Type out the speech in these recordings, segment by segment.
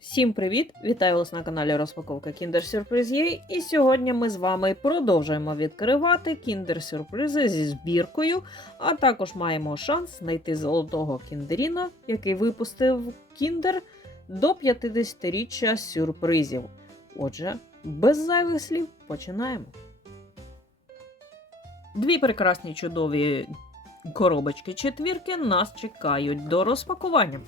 Всім привіт! Вітаю вас на каналі Розпаковка Kinder Surprise є. І сьогодні ми з вами продовжуємо відкривати Kinder Сюрпризи зі збіркою, а також маємо шанс знайти золотого кіндеріна, який випустив Kinder до 50-річчя сюрпризів. Отже, без зайвих слів починаємо. Дві прекрасні чудові коробочки четвірки нас чекають до розпакування.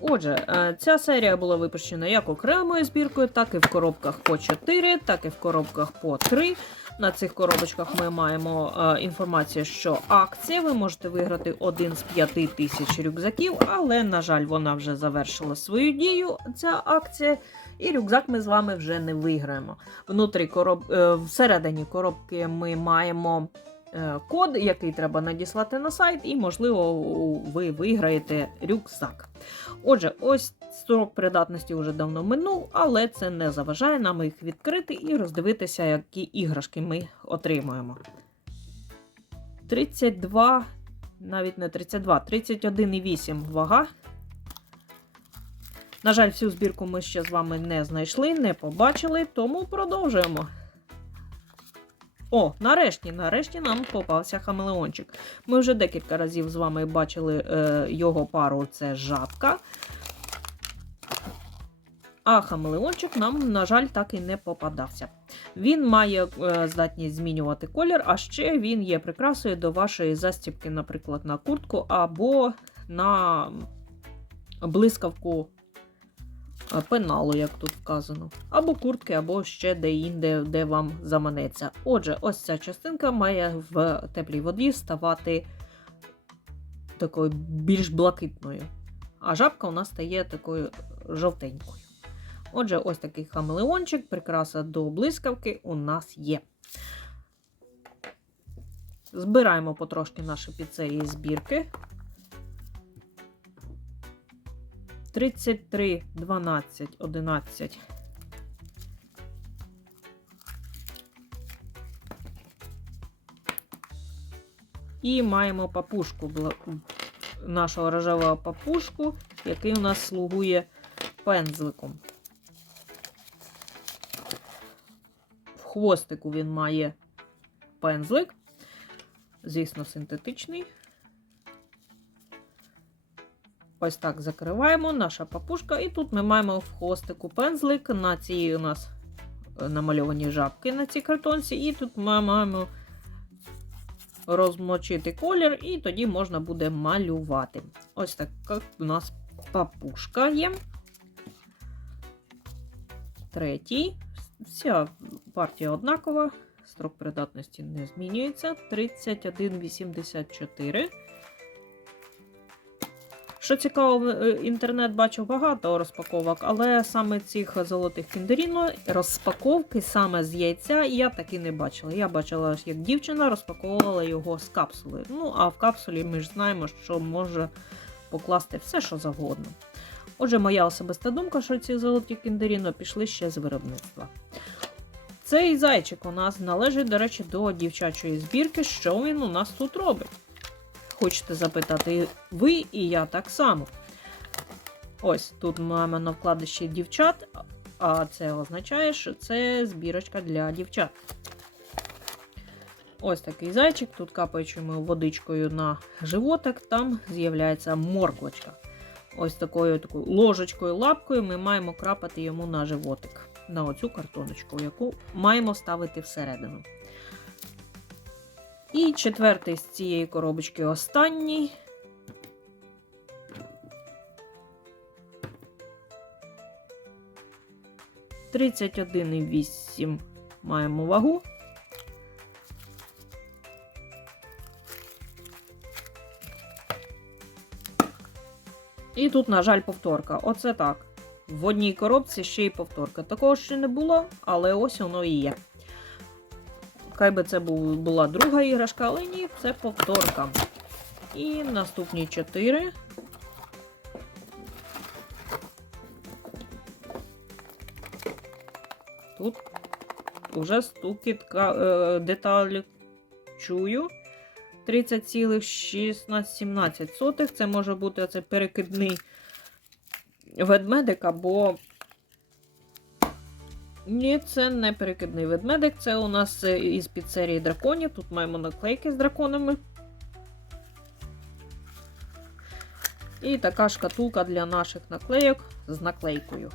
Отже, е, ця серія була випущена як окремою збіркою, так і в коробках по 4, так і в коробках по 3. На цих коробочках ми маємо е, інформацію, що акція. Ви можете виграти один з 5 тисяч рюкзаків, але, на жаль, вона вже завершила свою дію, ця акція. І рюкзак ми з вами вже не виграємо. Внутрі короб... е, Всередині коробки ми маємо код, який треба надіслати на сайт, і, можливо, ви виграєте рюкзак. Отже, ось строк придатності вже давно минув, але це не заважає нам їх відкрити і роздивитися, які іграшки ми отримуємо. 32, навіть не 32, 31,8 вага. На жаль, всю збірку ми ще з вами не знайшли, не побачили, тому продовжуємо. О, нарешті, нарешті нам попався хамелеончик. Ми вже декілька разів з вами бачили е, його пару це жабка. А хамелеончик нам, на жаль, так і не попадався. Він має е, здатність змінювати колір, а ще він є прикрасою до вашої застібки, наприклад, на куртку або на блискавку пеналу, як тут вказано. Або куртки, або ще де-інде, де вам заманеться. Отже, ось ця частинка має в теплій воді ставати такою більш блакитною. А жабка у нас стає такою жовтенькою. Отже, ось такий хамелеончик, прикраса до блискавки у нас є. Збираємо потрошки наші піцерії збірки. 33, 12, 11. І маємо папушку, нашого рожевого папушку, який у нас слугує пензликом. В хвостику він має пензлик, звісно, синтетичний. Ось так закриваємо наша папушка, і тут ми маємо в хвостику пензлик. На цій у нас е, намальовані жабки на цій картонці, і тут ми маємо розмочити колір, і тоді можна буде малювати. Ось така у нас папушка є. Третій. Вся партія однакова. Строк придатності не змінюється. 31,84. Що цікаво, е, інтернет бачив багато розпаковок, але саме цих золотих кіндеріно розпаковки саме з яйця я таки не бачила. Я бачила, як дівчина розпаковувала його з капсули. Ну, а в капсулі ми ж знаємо, що може покласти все, що завгодно. Отже, моя особиста думка, що ці золоті кіндеріно пішли ще з виробництва. Цей зайчик у нас належить, до речі, до дівчачої збірки. Що він у нас тут робить? Хочете запитати ви і я так само. Ось тут маємо на вкладищі дівчат, а це означає, що це збірочка для дівчат. Ось такий зайчик. Тут капаючими водичкою на животик, там з'являється морквочка. Ось такою, такою ложечкою, лапкою ми маємо крапати йому на животик, на оцю картоночку, яку маємо ставити всередину. І четвертий з цієї коробочки останній. Тридцять один і вісім маємо вагу. І тут, на жаль, повторка. Оце так. В одній коробці ще й повторка. Такого ще не було, але ось воно і є. Хай би це була друга іграшка, але ні, це повторка. І наступні чотири. Тут уже стукіт е, деталі чую. 30,1617. Це може бути оце перекидний ведмедик або Ні, це не перекидний ведмедик, це у нас е, із піцерії драконів. Тут маємо наклейки з драконами. І така шкатулка для наших наклейок з наклейкою.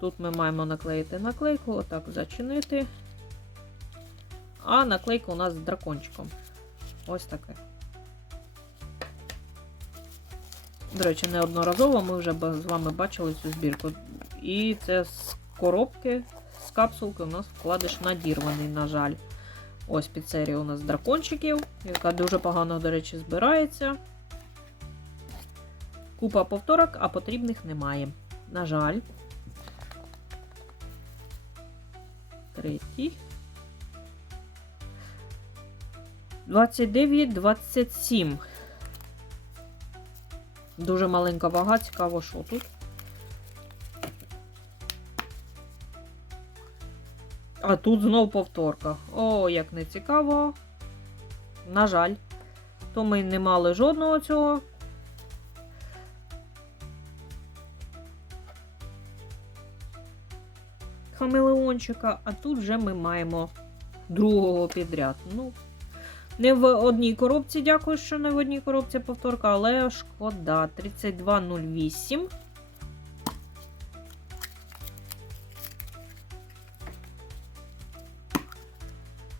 Тут ми маємо наклеїти наклейку, отак зачинити. А наклейка у нас з дракончиком. Ось таке. До речі, неодноразово ми вже з вами бачили цю збірку. І це з коробки, з капсулки у нас вкладиш надірваний, на жаль. Ось піцерія у нас дракончиків, яка дуже погано, до речі, збирається. Купа повторок, а потрібних немає. На жаль. Третій. 29-27. Дуже маленька вага, цікаво, що тут. А тут знов повторка. О, як не цікаво. На жаль. То ми не мали жодного цього. Хамелеончика, а тут вже ми маємо другого підряд. Ну, не в одній коробці, дякую, що не в одній коробці повторка, але шкода. 3208.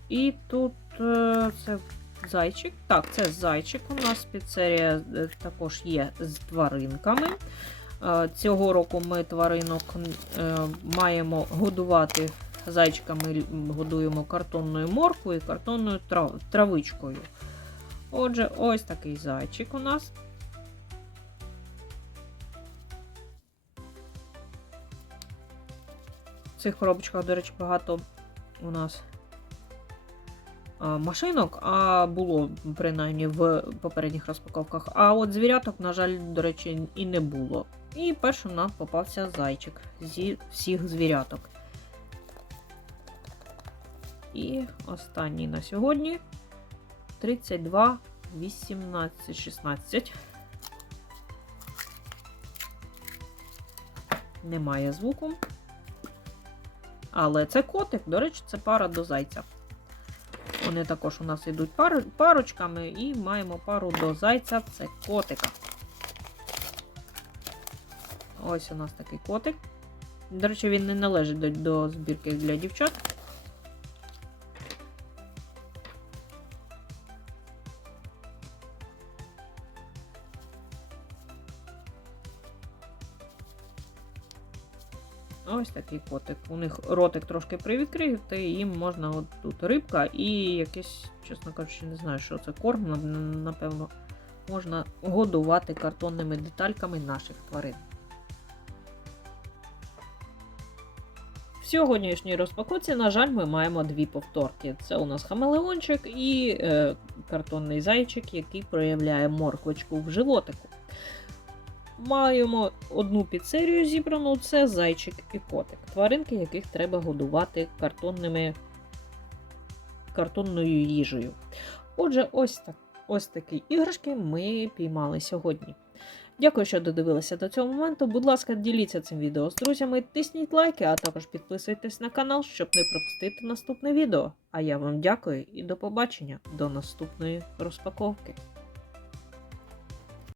І тут е, це зайчик. Так, це зайчик. У нас піцерія е, також є з тваринками. Е, Цього року ми тваринок маємо годувати зайчиками, годуємо картонною морквою і картонною трав- травичкою. Отже, ось такий зайчик у нас. В цих коробочках, до речі, багато у нас машинок, а було принаймні в попередніх розпаковках. А от звіряток, на жаль, до речі, і не було. І першим нам попався зайчик зі всіх звіряток. І останній на сьогодні 32, 18, 16. Немає звуку. Але це котик, до речі, це пара до зайця. Вони також у нас йдуть пар, парочками і маємо пару до зайця, це котика. Ось у нас такий котик. До речі, він не належить до, до збірки для дівчат. Ось такий котик. У них ротик трошки привідкритий, їм можна от тут рибка і якийсь, чесно кажучи, не знаю, що це корм, на- напевно, можна годувати картонними детальками наших тварин. В сьогоднішній розпаковці, на жаль, ми маємо дві повторки. Це у нас хамелеончик і е, картонний зайчик, який проявляє морквочку в животику. Маємо одну піцерію зібрану, це зайчик і котик. Тваринки, яких треба годувати картонними, картонною їжею. Отже, ось так. Ось такі іграшки ми піймали сьогодні. Дякую, що додивилися до цього моменту. Будь ласка, діліться цим відео з друзями, тисніть лайки, а також підписуйтесь на канал, щоб не пропустити наступне відео. А я вам дякую і до побачення до наступної розпаковки.